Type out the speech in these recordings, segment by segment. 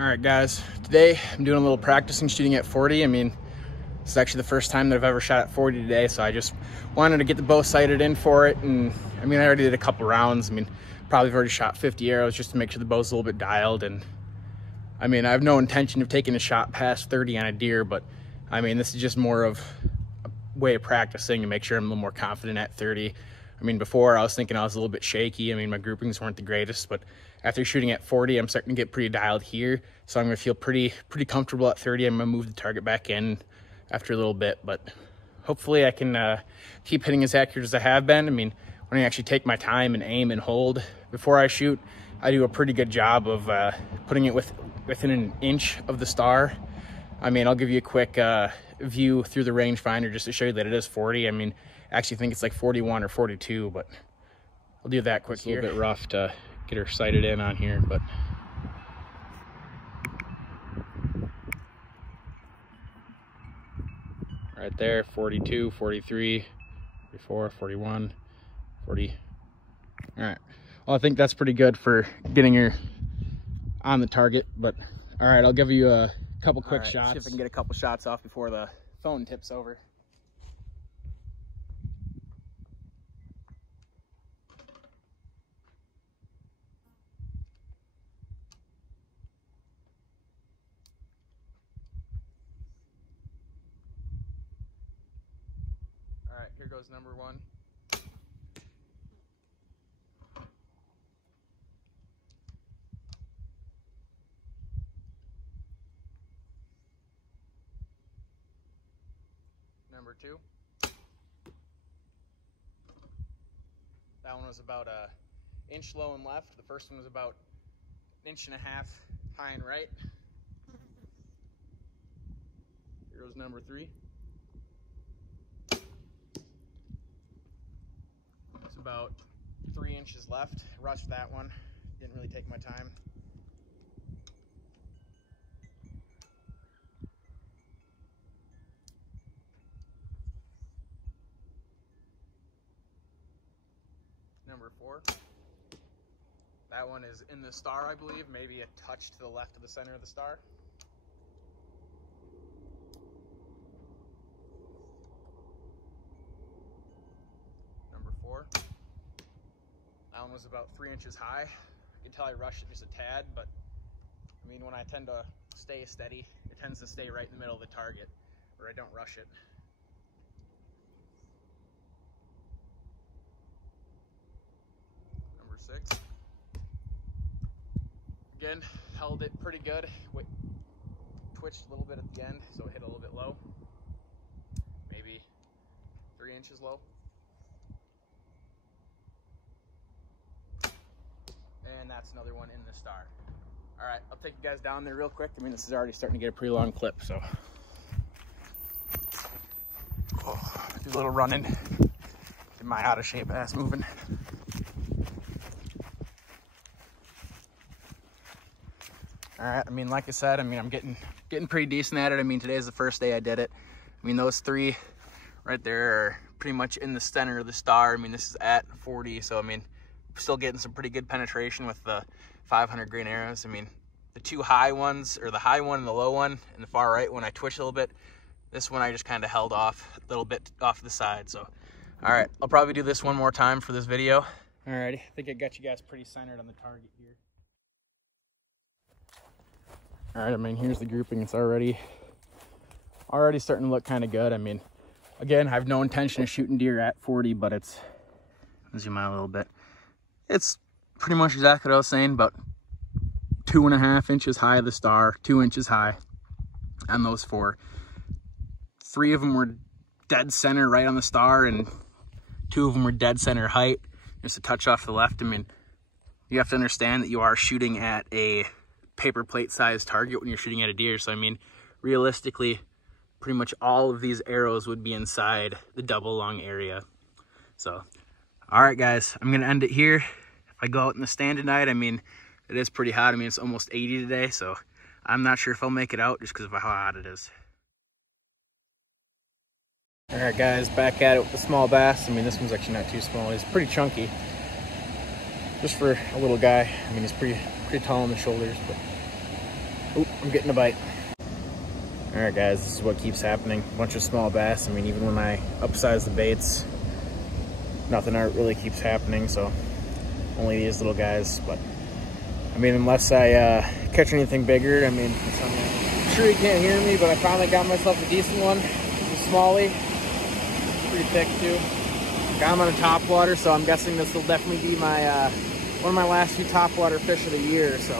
All right, guys, today I'm doing a little practicing shooting at 40. I mean, this is actually the first time that I've ever shot at 40 today, so I just wanted to get the bow sighted in for it. And I mean, I already did a couple rounds. I mean, probably have already shot 50 arrows just to make sure the bow's a little bit dialed. And I mean, I have no intention of taking a shot past 30 on a deer, but I mean, this is just more of a way of practicing to make sure I'm a little more confident at 30. I mean, before I was thinking I was a little bit shaky. I mean, my groupings weren't the greatest, but after shooting at 40, I'm starting to get pretty dialed here. So I'm gonna feel pretty comfortable at 30. I'm gonna move the target back in after a little bit, but hopefully I can keep hitting as accurate as I have been. I mean, when I actually take my time and aim and hold before I shoot, I do a pretty good job of putting it within an inch of the star. I mean, I'll give you a quick view through the rangefinder just to show you that it is 40. I mean, I actually think it's like 41 or 42, but I'll do that quick here. It's a little bit rough to get her sighted in on here, but right there, 42, 43, 44, 41, 40. All right, well, I think that's pretty good for getting her on the target, but all right, I'll give you a couple quick shots. See if I can get a couple shots off before the phone tips over. All right, here goes number one. Number two. That one was about an inch low and left. The first one was about an inch and a half high and right. Here goes number three. It's about 3 inches left. Rushed that one. Didn't really take my time. Number four. That one is in the star, I believe, maybe a touch to the left of the center of the star. Number four. That one was about 3 inches high. I can tell I rushed it just a tad, but I mean, when I tend to stay steady, it tends to stay right in the middle of the target, or I don't rush it. Number six. Again, held it pretty good. Twitched a little bit at the end, so it hit a little bit low. Maybe 3 inches low. And that's another one in the star. All right, I'll take you guys down there real quick. I mean, this is already starting to get a pretty long clip, so. Oh, do a little running. Get my out of shape ass moving. All right, I mean, like I said, I mean, I'm getting pretty decent at it. I mean, today's the first day I did it. I mean, those three right there are pretty much in the center of the star. I mean, this is at 40, so I mean, still getting some pretty good penetration with the 500 grain arrows. I mean, the two high ones, or the high one and the low one in the far right, when I twitch a little bit, this one I just kind of held off a little bit off to the side. So, all right, I'll probably do this one more time for this video. All right, I think I got you guys pretty centered on the target here. All right, I mean, here's the grouping. It's already starting to look kind of good. I mean, again, I have no intention of shooting deer at 40, but it's, I'll zoom out a little bit. It's pretty much exactly what I was saying, about 2.5 inches high of the star, 2 inches high on those four. 3 of them were dead center right on the star, and 2 of them were dead center height, just a touch off to the left. I mean, you have to understand that you are shooting at a paper plate sized target when you're shooting at a deer. So I mean, realistically, pretty much all of these arrows would be inside the double lung area. So, all right, guys, I'm gonna end it here. If I go out in the stand tonight, I mean, it is pretty hot. I mean, it's almost 80 today, so I'm not sure if I'll make it out just because of how hot it is. All right, guys, back at it with the small bass. I mean, this one's actually not too small. He's pretty chunky, just for a little guy. I mean, he's pretty tall on the shoulders, but Oop, I'm getting a bite. All right, guys, this is what keeps happening. A bunch of small bass. I mean, even when I upsize the baits, nothing really keeps happening, so only these little guys. But I mean, unless I catch anything bigger, I mean, I'm sure you can't hear me, but I finally got myself a decent one. It's a smallie, pretty thick too. Got him on a topwater, so I'm guessing this will definitely be my one of my last few topwater fish of the year. So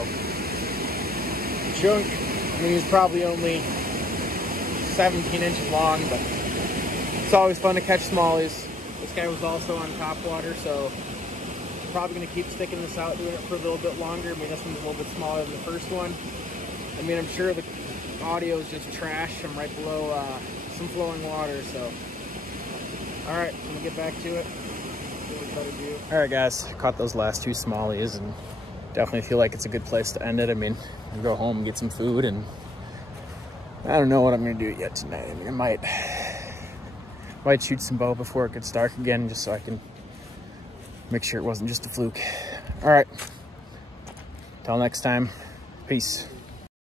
chunk, I mean, he's probably only 17 inches long, but it's always fun to catch smallies. This guy was also on topwater, so I'm probably going to keep sticking this out, doing it for a little bit longer. I mean, this one's a little bit smaller than the first one. I mean, I'm sure the audio is just trash. I'm right below some flowing water, so. All right, I'm gonna get back to it. All right, guys, caught those last two smallies, and definitely feel like it's a good place to end it. I mean, I'll go home and get some food, and I don't know what I'm gonna do yet tonight. I mean, I might shoot some bow before it gets dark again, just so I can make sure it wasn't just a fluke. All right, till next time, peace.